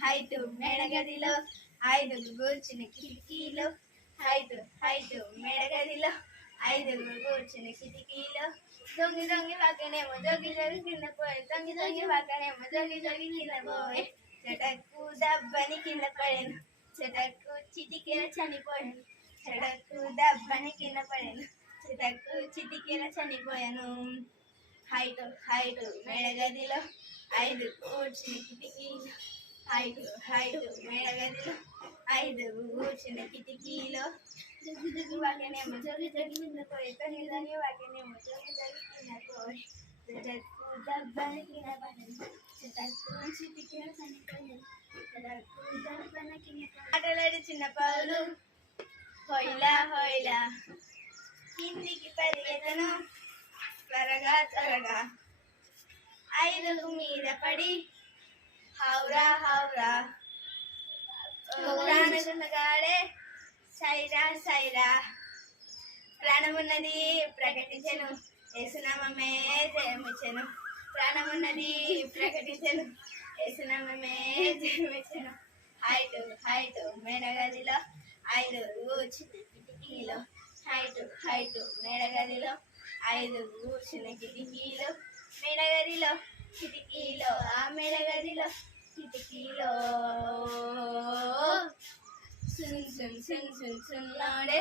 height మేడగదిలో ఐదుగురు కూర్చుని కిటికీలో హైటు మేడగదిలో ఐదుగురు కూర్చుని కిటికీలో దొంగి దొంగి వాకనేమో జోగి జోగి కింద పోయి దొంగి దొంగి వాకనేమో జోగి జోగి కింద పోయి చెటక్కు దబ్బని కింద పడేను చెటక్కు చిటికెల చనిపోయాను చెటక్కు దబ్బని కింద పడేను చెటక్కు చిటికెల చనిపోయాను హైటు మేడగదిలో ఐదు కూర్చుని కిటికీలో హైటు మేడగదిలో ఐదు కూర్చుని కిటికీలో జగ్గి జగ్గి వాకేనేమో జోగి జగ్గి కింద పోయి తొంగి తొంగి వాకేనేమో జోగి జగ్గి కింద పోయి చెటక్కు దబ్బని కింద పడేను చెటక్కు చిటికెల చనిపోయాను చెటక్కు దబ్బని కింద ఆటలాడి చిన్న పావులు హోయిలా హోయిలా కిందికి పరిగెత్తను త్వరగా త్వరగా ఐదు మీద పడి హౌరా హౌరా ప్రాణగాడే సైరా సైరా ప్రాణమున్నది ప్రకటించెను యేసునామమే జయమిచ్చెను ప్రాణమున్నది ప్రకటించెను యేసునామమే జయమిచ్చెను హైటు మేడగదిలో ఐదు కూర్చుని కిటికీలో హైటు మేడగదిలో ఐదు కూర్చుని కిటికీలో మేడగదిలో కిటికీలో ఆ మేడగదిలో కిటికీలో సున్ సున్ సున్ సున్ సున్లోనే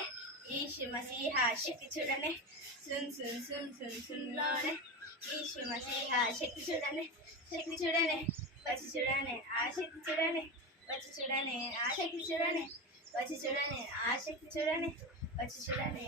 ఈశు మసీహా శక్తి చూడనే సున్ సున్ సున్ సున్ సున్లోనే ఈశు మసీహా శక్తి చూడనే వచ్చి చూడనే ఆ శక్తి చూడనే వచ్చి చూడనే ఆ శక్తి చూడనే వచ్చి చూడనే ఆ శక్తి చూడనే వచ్చి చూడనే